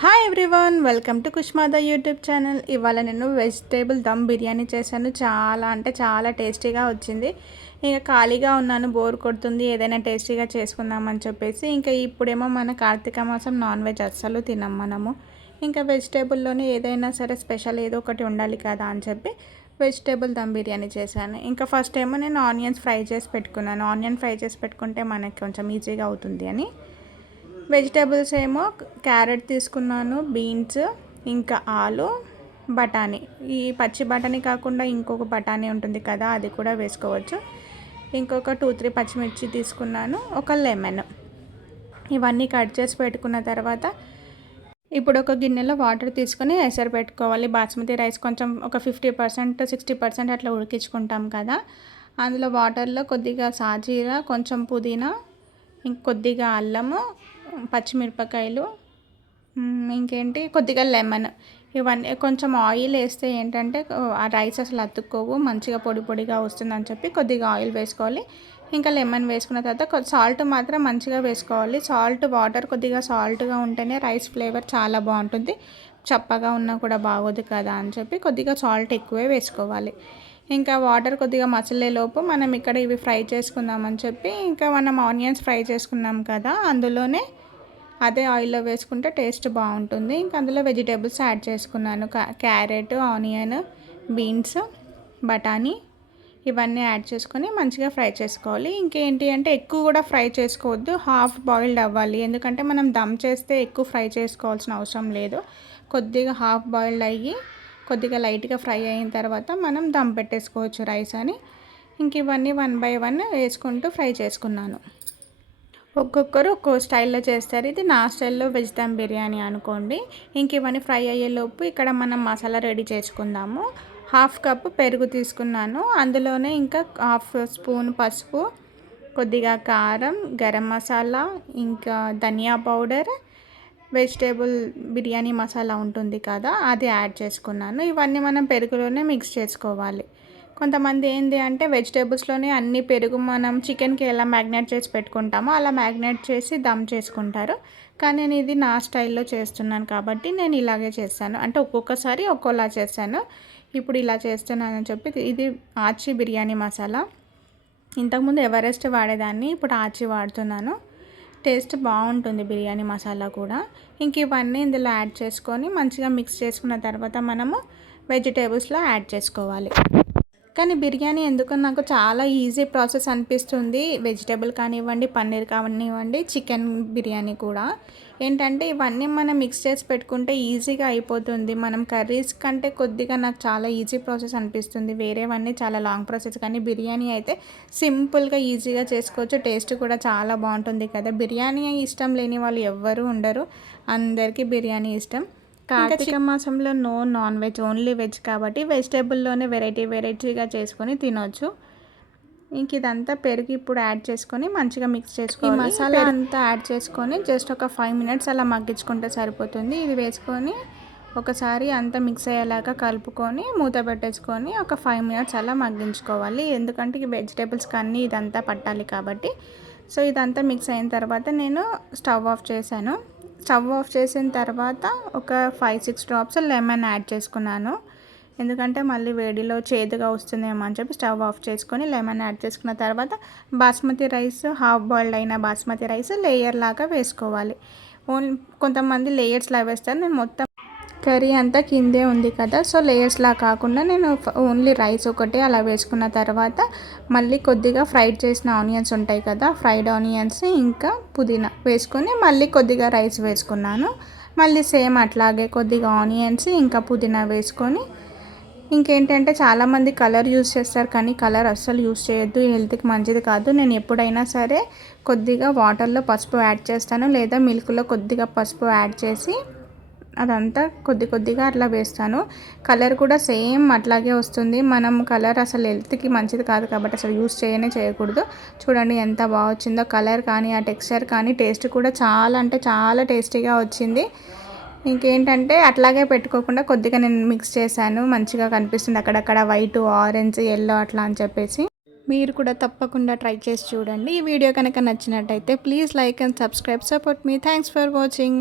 Hi everyone, welcome to Kushmada YouTube channel. ఇవాళ నేను vegetable dum biryani చేశాను. చాలా అంటే చాలా టేస్టీగా వచ్చింది. ఇంకా ఖాళీగా ఉన్నాను, బోర్ కొడుతుంది, ఏదైనా టేస్టీగా చేసుకుందామని చెప్పేసి. ఇంకా ఇప్పుడేమో మన కార్తీక మాసం నాన్ వెజ్ అస్సలు తినం మనము. ఇంకా వెజిటేబుల్లోనే ఏదైనా సరే స్పెషల్ ఏదో ఒకటి ఉండాలి కదా అని చెప్పి వెజిటేబుల్ దమ్ బిర్యానీ చేశాను. ఇంకా ఫస్ట్ ఏమో నేను ఆనియన్స్ ఫ్రై చేసి పెట్టుకున్నాను. ఆనియన్ ఫ్రై చేసి పెట్టుకుంటే మనకి కొంచెం ఈజీగా అవుతుంది అని. వెజిటేబుల్స్ ఏమో క్యారెట్ తీసుకున్నాను, బీన్స్, ఇంకా ఆలు, బఠానీ. ఈ పచ్చి బఠానీ కాకుండా ఇంకొక బఠానీ ఉంటుంది కదా, అది కూడా వేసుకోవచ్చు. ఇంకొక 2-3 పచ్చిమిర్చి తీసుకున్నాను, ఒక లెమన్. ఇవన్నీ కట్ చేసి పెట్టుకున్న తర్వాత ఇప్పుడు ఒక గిన్నెలో వాటర్ తీసుకొని ఎసరు పెట్టుకోవాలి. బాస్మతి రైస్ కొంచెం ఒక 50% 60% అట్లా ఉడికించుకుంటాం కదా, అందులో వాటర్లో కొద్దిగా సాజీరా, కొంచెం పుదీనా, ఇంకొద్దిగా అల్లము, పచ్చిమిరపకాయలు, ఇంకేంటి కొద్దిగా లెమన్. ఇవన్నీ కొంచెం ఆయిల్ వేస్తే ఏంటంటే ఆ రైస్ అసలు అతుక్కోవు, మంచిగా పొడి పొడిగా వస్తుందని చెప్పి కొద్దిగా ఆయిల్ వేసుకోవాలి. ఇంకా లెమన్ వేసుకున్న తర్వాత సాల్ట్ మాత్రం మంచిగా వేసుకోవాలి. వాటర్ కొద్దిగా సాల్ట్గా ఉంటేనే రైస్ ఫ్లేవర్ చాలా బాగుంటుంది. చప్పగా ఉన్నా కూడా బాగోదు కదా అని చెప్పి కొద్దిగా సాల్ట్ ఎక్కువే వేసుకోవాలి. ఇంకా వాటర్ కొద్దిగా మసలేలోపు మనం ఇక్కడ ఇవి ఫ్రై చేసుకుందామని చెప్పి ఇంకా మనం ఆనియన్స్ ఫ్రై చేసుకున్నాం కదా, అందులోనే అదే ఆయిల్లో వేసుకుంటే టేస్ట్ బాగుంటుంది. ఇంకా అందులో వెజిటేబుల్స్ యాడ్ చేసుకున్నాను. క్యారెట్, ఆనియన్, బీన్స్, బఠానీ ఇవన్నీ యాడ్ చేసుకొని మంచిగా ఫ్రై చేసుకోవాలి. ఇంకేంటి అంటే ఎక్కువ కూడా ఫ్రై చేసుకోవద్దు, హాఫ్ బాయిల్డ్ అవ్వాలి. ఎందుకంటే మనం దమ్ చేస్తే ఎక్కువ ఫ్రై చేసుకోవాల్సిన అవసరం లేదు. కొద్దిగా హాఫ్ బాయిల్డ్ అయ్యి కొద్దిగా లైట్గా ఫ్రై అయిన తర్వాత మనం దమ్ పెట్టేసుకోవచ్చు రైస్ అని. ఇంక ఇవన్నీ 1 by 1 వేసుకుంటూ ఫ్రై చేసుకున్నాను. ఒక్కొక్కరు ఒక్కో స్టైల్లో చేస్తారు. ఇది నా స్టైల్లో వెజ్ దమ్ బిర్యానీ అనుకోండి. ఇంక ఇవన్నీ ఫ్రై అయ్యేలోపు ఇక్కడ మనం మసాలా రెడీ చేసుకుందాము. 1/2 కప్ పెరుగు తీసుకున్నాను. అందులోనే ఇంకా 1/2 స్పూన్ పసుపు, కొద్దిగా కారం, గరం మసాలా, ఇంకా ధనియా పౌడర్, వెజిటేబుల్ బిర్యానీ మసాలా ఉంటుంది కదా, అది యాడ్ చేసుకున్నాను. ఇవన్నీ మనం పెరుగులోనే మిక్స్ చేసుకోవాలి. కొంతమంది ఏంటి అంటే వెజిటేబుల్స్లోనే అన్ని పెరుగు మనం చికెన్కి ఎలా మ్యాగ్నేట్ చేసి పెట్టుకుంటామో అలా మ్యాగ్నేట్ చేసి దమ్ చేసుకుంటారు. కానీ నేను ఇది నా స్టైల్లో చేస్తున్నాను కాబట్టి నేను ఇలాగే చేస్తాను. అంటే ఒక్కొక్కసారి ఒక్కోలా చేస్తాను. ఇప్పుడు ఇలా చేస్తున్నానని చెప్పి ఇది ఆచి బిర్యానీ మసాలా. ఇంతకుముందు ఎవరెస్ట్ వాడేదాన్ని, ఇప్పుడు ఆచి వాడుతున్నాను. టేస్ట్ బాగుంటుంది బిర్యానీ మసాలా కూడా. ఇంక ఇవన్నీ ఇందులో యాడ్ చేసుకొని మంచిగా మిక్స్ చేసుకున్న తర్వాత మనము వెజిటేబుల్స్లో యాడ్ చేసుకోవాలి. కానీ బిర్యానీ ఎందుకో నాకు చాలా ఈజీ ప్రాసెస్ అనిపిస్తుంది. వెజిటేబుల్ కానివ్వండి, పన్నీర్ కానివ్వండి, చికెన్ బిర్యానీ కూడా. ఏంటంటే ఇవన్నీ మనం మిక్స్ చేసి పెట్టుకుంటే ఈజీగా అయిపోతుంది. మనం కర్రీస్ కంటే కొద్దిగా నాకు చాలా ఈజీ ప్రాసెస్ అనిపిస్తుంది. వేరేవన్నీ చాలా లాంగ్ ప్రాసెస్, కానీ బిర్యానీ అయితే సింపుల్గా ఈజీగా చేసుకోవచ్చు. టేస్ట్ కూడా చాలా బాగుంటుంది కదా. బిర్యానీ ఇష్టం లేని వాళ్ళు ఎవ్వరూ ఉండరు, అందరికీ బిర్యానీ ఇష్టం. కార్తీక మాసంలో no non veg, only veg కాబట్టి వెజిటేబుల్లోనే వెరైటీగా చేసుకొని తినొచ్చు. ఇంక ఇదంతా పెరుగు ఇప్పుడు యాడ్ చేసుకొని మంచిగా మిక్స్ చేసుకోవాలి. మసాలా అంతా యాడ్ చేసుకొని జస్ట్ ఒక 5 minutes అలా మగ్గించుకుంటే సరిపోతుంది. ఇది వేసుకొని ఒకసారి అంతా మిక్స్ అయ్యేలాగా కలుపుకొని మూత పెట్టేసుకొని ఒక 5 minutes అలా మగ్గించుకోవాలి. ఎందుకంటే ఈ వెజిటేబుల్స్కి అన్నీ ఇదంతా పట్టాలి కాబట్టి. సో ఇదంతా మిక్స్ అయిన తర్వాత నేను స్టవ్ ఆఫ్ చేశాను. స్టవ్ ఆఫ్ చేసిన తర్వాత ఒక 5-6 డ్రాప్స్ లెమన్ యాడ్ చేసుకున్నాను. ఎందుకంటే మళ్ళీ వేడిలో చేదుగా వస్తుందేమో అని చెప్పి స్టవ్ ఆఫ్ చేసుకొని లెమన్ యాడ్ చేసుకున్న తర్వాత బాస్మతి రైస్, హాఫ్ బాయిల్డ్ అయిన బాస్మతి రైస్ లేయర్ లాగా వేసుకోవాలి. కొంతమంది లేయర్స్లా వేస్తారు, నేను మొత్తం కర్రీ అంతా కిందే ఉంది కదా, సో లేయర్స్లా కాకుండా నేను ఓన్లీ రైస్ ఒకటే అలా వేసుకున్న తర్వాత మళ్ళీ కొద్దిగా ఫ్రైడ్ చేసిన ఆనియన్స్ ఉంటాయి కదా, ఫ్రైడ్ ఆనియన్స్ ఇంకా పుదీనా వేసుకొని మళ్ళీ కొద్దిగా రైస్ వేసుకున్నాను. మళ్ళీ సేమ్ అట్లాగే కొద్దిగా ఆనియన్స్ ఇంకా పుదీనా వేసుకొని, ఇంకేంటంటే చాలామంది కలర్ యూస్ చేస్తారు, కానీ కలర్ అస్సలు యూస్ చేయొద్దు, హెల్త్కి మంచిది కాదు. నేను ఎప్పుడైనా సరే కొద్దిగా వాటర్లో పసుపు యాడ్ చేస్తాను, లేదా మిల్క్లో కొద్దిగా పసుపు యాడ్ చేసి అదంతా కొద్దిగా అట్లా వేస్తాను. కలర్ కూడా సేమ్ అట్లాగే వస్తుంది. మనం కలర్ అసలు హెల్త్కి మంచిది కాదు కాబట్టి అసలు యూస్ చేయకూడదు. చూడండి ఎంత బాగా వచ్చిందో కలర్ కానీ ఆ టెక్స్చర్ కానీ టేస్ట్ కూడా చాలా అంటే చాలా టేస్టీగా వచ్చింది. ఇంకేంటంటే అట్లాగే పెట్టుకోకుండా కొద్దిగా నేను మిక్స్ చేశాను, మంచిగా కనిపిస్తుంది అక్కడక్కడ వైట్, ఆరెంజ్, ఎల్లో అట్లా అని చెప్పేసి. మీరు కూడా తప్పకుండా ట్రై చేసి చూడండి. ఈ వీడియో కనుక నచ్చినట్టయితే please like and subscribe, support me. Thanks for watching.